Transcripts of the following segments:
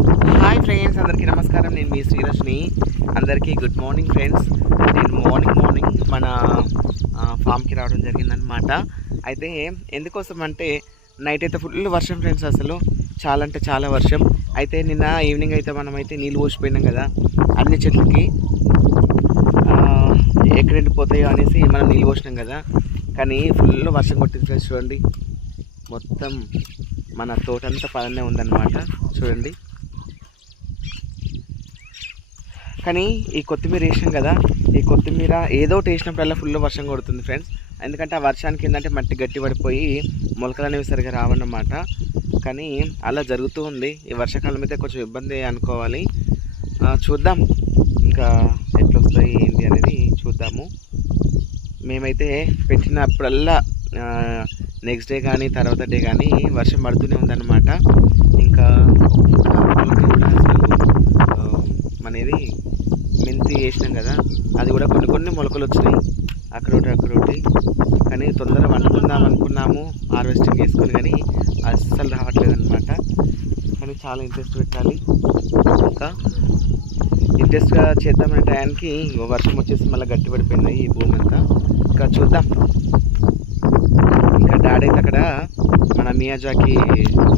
Hi friends, అందరికీ నమస్కారం. నేను మీ శ్రీరష్ని. అందరికీ గుడ్ మార్నింగ్ ఫ్రెండ్స్. నేను మార్నింగ్ మన ఫామ్కి రావడం జరిగిందనమాట. అయితే ఎందుకోసం అంటే నైట్ అయితే ఫుల్ వర్షం ఫ్రెండ్స్, అసలు చాలా అంటే చాలా వర్షం. అయితే నిన్న ఈవినింగ్ అయితే మనమైతే నీళ్ళు పోసిపోయినాం కదా అన్ని చెట్లకి, ఎక్కడ ఎండిపోతాయో అనేసి మనం నీళ్ళు పోసినాం కదా. కానీ ఫుల్ వర్షం కొట్టింది ఫ్రెండ్స్. చూడండి, మొత్తం మన తోటంతా పదనే ఉందన్నమాట. చూడండి, కానీ ఈ కొత్తిమీర వేసినాం కదా, ఈ కొత్తిమీర ఏదో వేసినప్పుడల్లా ఫుల్ వర్షం కొడుతుంది ఫ్రెండ్స్. ఎందుకంటే ఆ వర్షానికి ఏంటంటే మట్టి గట్టి పడిపోయి మొలకలు అనేవి సరిగా రావన్నమాట. కానీ అలా జరుగుతూ ఉంది. ఈ వర్షాకాలం అయితే కొంచెం ఇబ్బంది అనుకోవాలి. చూద్దాం ఇంకా ఎట్లా వస్తాయి ఏంటి అనేది చూద్దాము. మేమైతే పెట్టినప్పుడల్లా నెక్స్ట్ డే కానీ తర్వాత డే కానీ వర్షం పడుతూనే ఉందన్నమాట. ఇంకా మొలకలు కూడా అనేది మెంతి వేసినాం కదా, అది కూడా కొన్ని మొలకలు వచ్చినాయి అక్కడొకటి. కానీ తొందరగా వండుకుందాం అనుకున్నాము హార్వెస్టింగ్ చేసుకొని, కానీ అస్సలు రావట్లేదు అనమాట. కానీ చాలా ఇంట్రెస్ట్ పెట్టాలి. ఇంకా ఇంట్రెస్ట్గా చేద్దామనే టయానికి వర్షం వచ్చేసి మళ్ళీ గట్టి పడిపోయింది ఈ భూమి అంతా. ఇంకా చూద్దాం. ఇంకా డాడీ అయితే అక్కడ మన మియాజాకి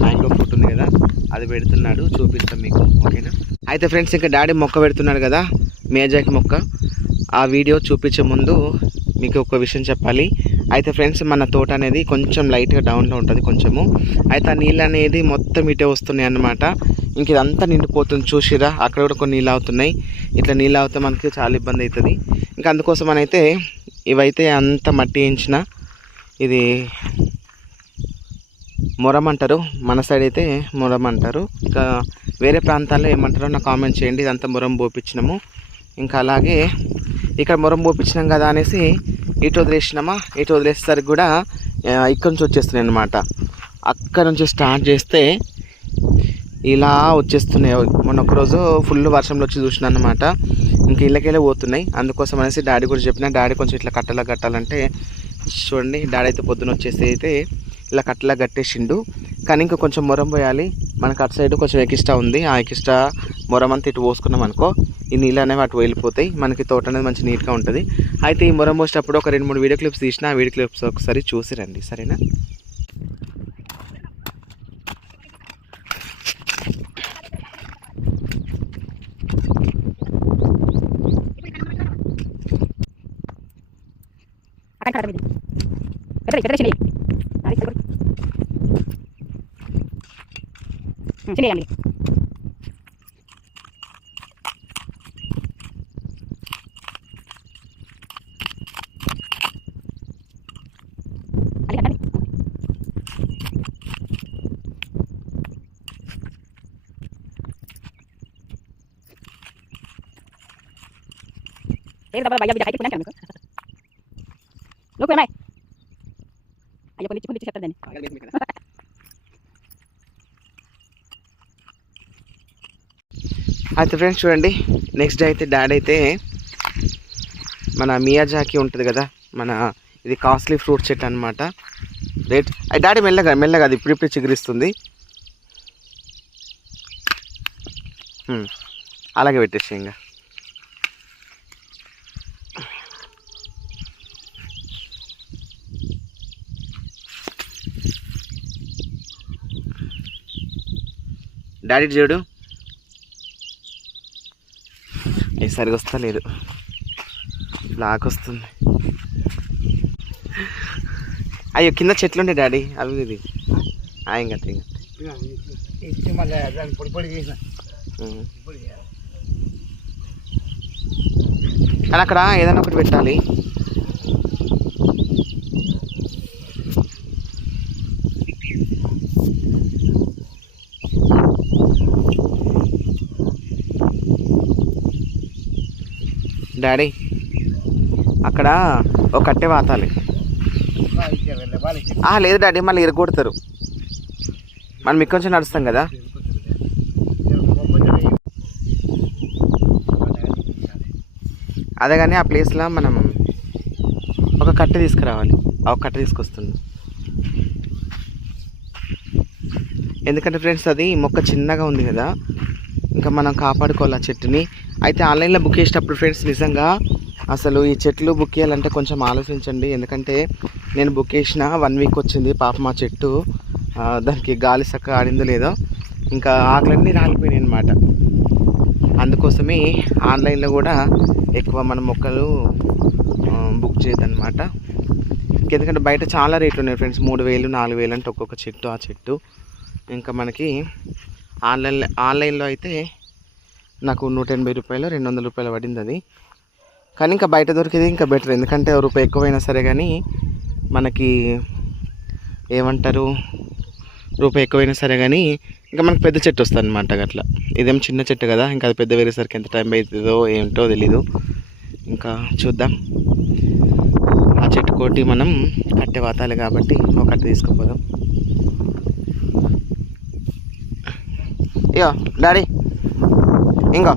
మ్యాంగో ఫ్రూట్ ఉంది కదా, అది పెడుతున్నాడు, చూపిస్తాం మీకు, ఓకేనా. అయితే ఫ్రెండ్స్, ఇంకా డాడీ మొక్క పెడుతున్నాడు కదా, మియాజాకి మొక్క. ఆ వీడియో చూపించే ముందు మీకు ఒక విషయం చెప్పాలి. అయితే ఫ్రెండ్స్, మన తోట అనేది కొంచెం లైట్గా డౌన్లో ఉంటుంది కొంచెము. అయితే ఆ నీళ్ళు అనేది మొత్తం ఇటే వస్తున్నాయి అన్నమాట. ఇంక ఇదంతా నిండిపోతుంది, చూసిరా, అక్కడ కూడా కొన్ని నీళ్ళు అవుతున్నాయి. ఇట్లా నీళ్ళు అవుతే మనకి చాలా ఇబ్బంది అవుతుంది. ఇంకా అందుకోసం అయితే ఇవైతే అంత మట్టి వేయించిన, ఇది మొరం అంటారు, మన సైడ్ అయితే మొరం అంటారు. ఇంకా వేరే ప్రాంతాల్లో ఏమంటారో నాకు కామెంట్ చేయండి. ఇదంతా మొరం పోపించినాము. ఇంకా అలాగే ఇక్కడ మొరం పోపించినాం కదా అనేసి ఇటు వదిలేసినామా, ఇటు వదిలేసరికి కూడా ఇక్కడ నుంచి వచ్చేస్తున్నాయి అన్నమాట. అక్కడ నుంచి స్టార్ట్ చేస్తే ఇలా వచ్చేస్తున్నాయి. మొన్న ఒకరోజు ఫుల్ వర్షంలో వచ్చి చూసిన అన్నమాట. ఇంక ఇళ్ళకెళ్ళే పోతున్నాయి. అందుకోసం అనేసి డాడీ కూడా చెప్పిన, డాడీ కొంచెం ఇట్లా కట్టాలంటే చూడండి, డాడీ అయితే పొద్దున వచ్చేసి అయితే ఇలా కట్టలా కట్టేసిండు. కానీ ఇంకా కొంచెం మొరం పోయాలి. మనకు అటు సైడ్ కొంచెం ఎకిస్ట్రా ఉంది. ఆ ఎకిస్ట్రా మొరం అంతా ఇటు పోసుకున్నాం అనుకో, ఈ నీళ్ళు అనేవి అటు వెళ్ళిపోతాయి, మనకి తోట అనేది మంచి నీట్గా ఉంటుంది. అయితే ఈ మొరం పోసేటప్పుడు ఒక 2-3 వీడియో క్లిప్స్ తీసిన, ఆ వీడియో క్లిప్స్ ఒకసారి చూసి రండి, సరేనా. అయితే ఫ్రెండ్స్ చూడండి, నెక్స్ట్ డే అయితే డాడీ అయితే మన మియాజాకి ఉంటుంది కదా, మన ఇది కాస్ట్లీ ఫ్రూట్ చెట్టు అనమాట. రేట్ డాడీ మెల్లగా అది ఇప్పుడు చిగురిస్తుంది. అలాగే పెట్టేసి ఇంకా డాడీ చూడు, సరిగా వస్తా లేదు, బ్లాక్ వస్తుంది. అయ్యో, కింద చెట్లు ఉండే డాడీ, అవి ఇది ఇంకా కానీ అక్కడ ఏదైనా ఒకటి పెట్టాలి. డాడీ, అక్కడ ఒక కట్టె వాతాలి. లేదు డాడీ, మళ్ళీ ఇరగొడతారు. మనం ఇక్కడ నుంచి నడుస్తాం కదా. అదే కానీ ఆ ప్లేస్లో మనం ఒక కట్టె తీసుకురావాలి. ఒక కట్టె తీసుకొస్తుంది. ఎందుకంటే ఫ్రెండ్స్ అది మొక్క చిన్నగా ఉంది కదా, ఇంకా మనం కాపాడుకోవాలి ఆ చెట్టుని. అయితే ఆన్లైన్లో బుక్ చేసేటప్పుడు ఫ్రెండ్స్ నిజంగా అసలు ఈ చెట్లు బుక్ చేయాలంటే కొంచెం ఆలోచించండి. ఎందుకంటే నేను బుక్ చేసిన 1 వీక్ వచ్చింది, పాప మా చెట్టు దానికి గాలి చక్కగా ఆడిందో లేదో ఇంకా ఆకులన్నీ రాలిపోయినాయి అన్నమాట. అందుకోసమే ఆన్లైన్లో కూడా ఎక్కువ మన మొక్కలు బుక్ చేయదన్నమాట. ఎందుకంటే బయట చాలా రేట్లు ఉన్నాయి ఫ్రెండ్స్, 3000 4000 అంటే ఒక్కొక్క చెట్టు ఆ చెట్టు. ఇంకా మనకి ఆన్లైన్లో అయితే నాకు 180 రూపాయలు 200 రూపాయలు పడింది అది. కానీ ఇంకా బయట దొరికేది ఇంకా బెటర్, ఎందుకంటే రూపాయి ఎక్కువైనా సరే కానీ మనకి ఏమంటారు, రూపాయి ఎక్కువైనా సరే కానీ ఇంకా మనకు పెద్ద చెట్టు వస్తుంది అనమాట. అట్లా ఇదేం చిన్న చెట్టు కదా, ఇంకా అది పెద్ద వేరేసరికి ఎంత టైం అవుతుందో ఏంటో తెలీదు. ఇంకా చూద్దాం. ఆ చెట్టు కోటి మనం కట్టె వాతాలి కాబట్టి ఒక కట్టె తీసుకుపోదాం. ఇయో డాడీ ఇంకో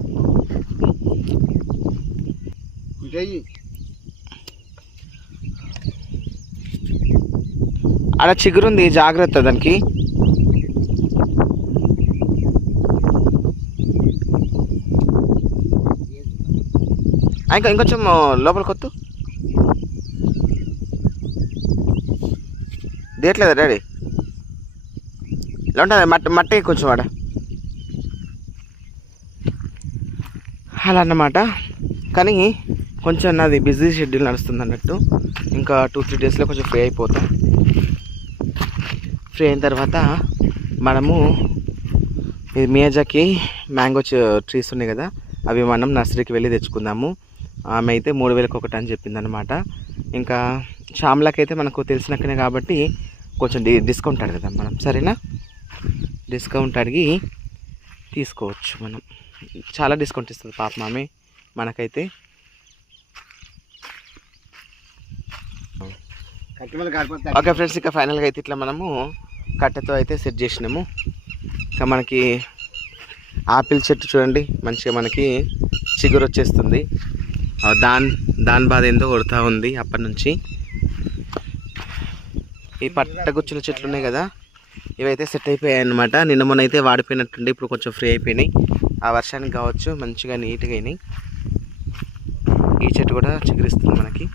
అలా చిగురుంది, జాగ్రత్త దానికి. ఇంకొంచెం లోపలికి వద్దు, దేట్లేదా డాడీ? ఇలా ఉంటుంది మట్టి కొంచెం వాడ అలా అన్నమాట. కానీ కొంచెం నాది బిజీ షెడ్యూల్ నడుస్తుంది అన్నట్టు. ఇంకా 2-3 డేస్లో కొంచెం ఫ్రీ అయిపోతాం. ఫ్రీ అయిన తర్వాత మనము ఇది మియాజాకి మ్యాంగో ట్రీస్ ఉన్నాయి కదా, అవి మనం నర్సరీకి వెళ్ళి తెచ్చుకుందాము. ఆమె అయితే 3000కి ఒకటి అని చెప్పింది అనమాట. ఇంకా శ్యామ్లాకి అయితే మనకు తెలిసినక్కనే కాబట్టి కొంచెం డిస్కౌంట్ అడగదాం మనం, సరేనా? డిస్కౌంట్ అడిగి తీసుకోవచ్చు మనం. చాలా డిస్కౌంట్ ఇస్తుంది పాప మామి మనకైతే. ఓకే ఫ్రెండ్స్, ఇక ఫైనల్గా అయితే ఇట్లా మనము కట్టెతో అయితే సెట్ చేసినాము. ఇంకా మనకి ఆపిల్ చెట్టు చూడండి, మంచిగా మనకి చిగురు వచ్చేస్తుంది. దాని బాధ ఏందో కొడుతూ ఉంది అప్పటి నుంచి. ఈ పట్టగుచ్చుల చెట్లు ఉన్నాయి కదా, ఇవైతే సెట్ అయిపోయాయి అన్నమాట. నిన్న మొన్న అయితే వాడిపోయినట్టుండి, ఇప్పుడు కొంచెం ఫ్రీ అయిపోయినాయి. ఆ వర్షానికి కావచ్చు మంచిగా నీట్గా అయినాయి. ఈ చెట్టు కూడా చిగురిస్తుంది మనకి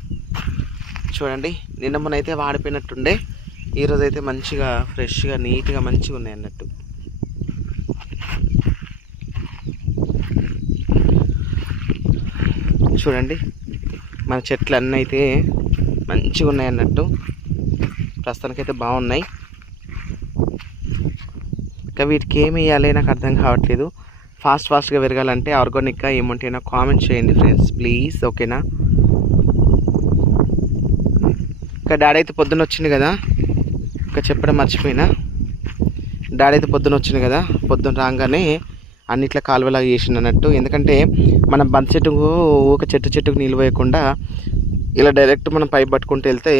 చూడండి. నిన్న మొన్న అయితే వాడిపోయినట్టుండే, ఈరోజు అయితే మంచిగా ఫ్రెష్గా నీట్గా మంచిగా ఉన్నాయి అన్నట్టు. చూడండి మన చెట్లు అన్నీ అయితే మంచిగా ఉన్నాయి అన్నట్టు. ప్రస్తుతానికైతే బాగున్నాయి. ఇంకా వీటికి ఏమి వేయాలి నాకు అర్థం కావట్లేదు. ఫాస్ట్గా పెరగాలంటే ఆర్గానిక్గా ఏముంటేనా కామెంట్ చేయండి ఫ్రెండ్స్ ప్లీజ్, ఓకేనా? ఇంకా డాడీ అయితే పొద్దున్న వచ్చింది కదా, ఇంకా చెప్పడం మర్చిపోయినా. డాడీ అయితే పొద్దున్న వచ్చింది కదా, పొద్దున్న రాగానే అన్నిట్లో కాలువలాగా చేసిండు అన్నట్టు. ఎందుకంటే మనం బంతి చెట్టుకు ఒక చెట్టుకు నీళ్ళు వేయకుండా ఇలా డైరెక్ట్ మనం పైప్ పట్టుకుంటూ వెళ్తే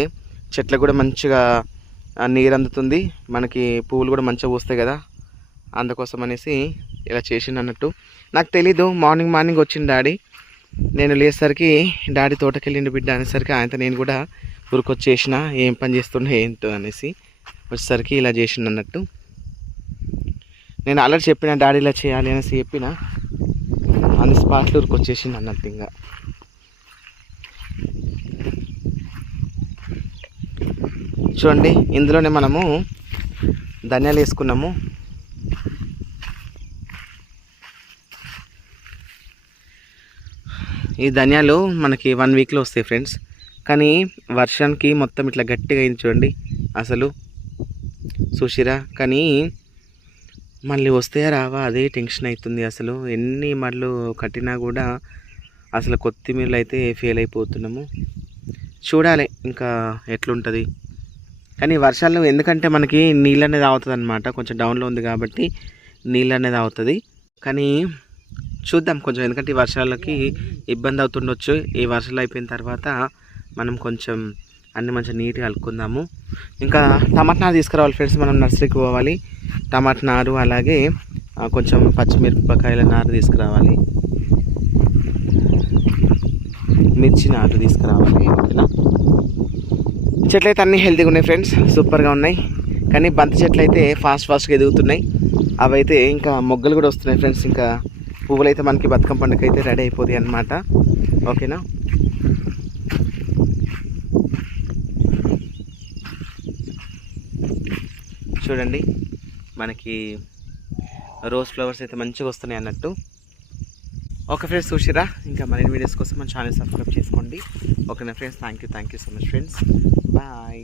చెట్లకు కూడా మంచిగా నీరు అందుతుంది, మనకి పువ్వులు కూడా మంచిగా పూస్తాయి కదా. అందుకోసం అనేసి ఇలా చేసిండు అన్నట్టు. నాకు తెలీదు, మార్నింగ్ వచ్చింది డాడీ. నేను లేసరికి డాడీ తోటకి వెళ్ళిండు బిడ్డ అనేసరికి ఆయనతో నేను కూడా ఊరికొచ్చేసిన, ఏం పని చేస్తుండే ఏంటో అనేసి వచ్చేసరికి ఇలా చేసిండు అన్నట్టు. నేను ఆల్రెడీ చెప్పిన డాడీ ఇలా చేయాలి అనేసి చెప్పిన, అన్ని స్పాట్లు ఊరికొచ్చేసిండు అన్నట్టు. ఇంకా చూడండి, ఇందులోనే మనము ధనియాలు వేసుకున్నాము. ఈ ధనియాలు మనకి 1 వీక్లో వస్తాయి ఫ్రెండ్స్. కానీ వర్షానికి మొత్తం ఇట్లా గట్టిగా అయింది చూడండి అసలు, చూసిరా. కానీ మళ్ళీ వస్తాయా రావా అదే టెన్షన్ అవుతుంది అసలు. ఎన్ని మళ్ళీ కట్టినా కూడా అసలు కొత్తిమీరలు అయితే ఫెయిల్ అయిపోతున్నాము. చూడాలి ఇంకా ఎట్లుంటుంది. కానీ వర్షాలు ఎందుకంటే మనకి నీళ్ళు అనేది అవుతుంది అనమాట, కొంచెం డౌన్లో ఉంది కాబట్టి నీళ్ళు అనేది అవుతుంది. కానీ చూద్దాం కొంచెం, ఎందుకంటే ఈ వర్షాలకి ఇబ్బంది అవుతుండొచ్చు. ఈ వర్షాలు అయిపోయిన తర్వాత మనం కొంచెం అన్నీ మంచిగా నీట్గా కలుపుకుందాము. ఇంకా టమాటా నారు తీసుకురావాలి ఫ్రెండ్స్, మనం నర్సరీకి పోవాలి. టమాటా నారు అలాగే కొంచెం పచ్చిమిరపకాయల నారు తీసుకురావాలి, మిర్చి నారు తీసుకురావాలి, ఓకేనా? చెట్లు అయితే అన్నీ హెల్తీగా ఉన్నాయి ఫ్రెండ్స్, సూపర్గా ఉన్నాయి. కానీ బంతి చెట్లు అయితే ఫాస్ట్గా ఎదుగుతున్నాయి. అవి అయితే ఇంకా మొగ్గలు కూడా వస్తున్నాయి ఫ్రెండ్స్. ఇంకా పువ్వులు అయితే మనకి బతుకమ్మ పండుగ అయితే రెడీ అయిపోతాయి అన్నమాట. ఓకేనా. చూడండి మనకి రోజ్ ఫ్లవర్స్ అయితే మంచిగా వస్తున్నాయి అన్నట్టు. ఓకే ఫ్రెండ్స్, చూసిరా. ఇంకా మరిన్ని వీడియోస్ కోసం మన ఛానల్ సబ్స్క్రైబ్ చేసుకోండి. ఓకేనా friends, thank you so much friends. Bye.